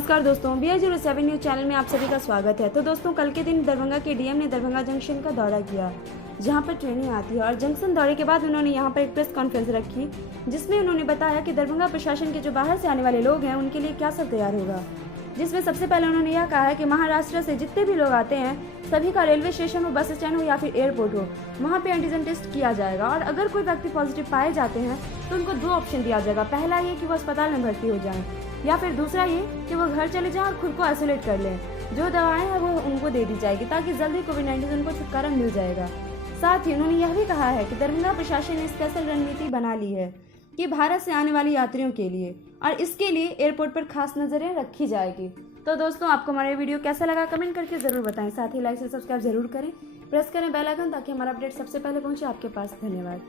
नमस्कार दोस्तों, BI07 news channel में आप सभी का स्वागत है। तो दोस्तों, कल के दिन दरभंगा के डीएम ने दरभंगा जंक्शन का दौरा किया, जहां पर ट्रेनें आती है। और जंक्शन दौरे के बाद उन्होंने यहां पर एक प्रेस कॉन्फ्रेंस रखी, जिसमें उन्होंने बताया कि दरभंगा प्रशासन के जो बाहर से आने वाले लोग हैं उनके लिए क्या सब तैयार होगा। जिसमें सबसे पहले उन्होंने यह कहा है कि महाराष्ट्र से जितने भी लोग आते हैं सभी का रेलवे स्टेशन हो, बस स्टैंड हो या फिर एयरपोर्ट हो, वहाँ पे एंटीजन टेस्ट किया जाएगा। और अगर कोई व्यक्ति पॉजिटिव पाए जाते हैं तो उनको दो ऑप्शन दिया जाएगा। पहला ये कि वो अस्पताल में भर्ती हो जाएं, या फिर दूसरा ये कि वो घर चले जाएं और खुद को आइसोलेट कर लें। जो दवाएं हैं वो उनको दे दी जाएगी, ताकि जल्दी कोविड-19 उनको छुटकारा मिल जाएगा। साथ ही उन्होंने यह भी कहा है कि दरभंगा प्रशासन ने स्पेशल रणनीति बना ली है कि भारत से आने वाले यात्रियों के लिए, और इसके लिए एयरपोर्ट पर खास नजरें रखी जाएगी। तो दोस्तों, आपको हमारा वीडियो कैसा लगा कमेंट करके जरूर बताएं। साथ ही लाइक से सब्सक्राइब जरूर करें, प्रेस करें बेल आइकन, ताकि हमारा अपडेट सबसे पहले पहुंचे आपके पास। धन्यवाद।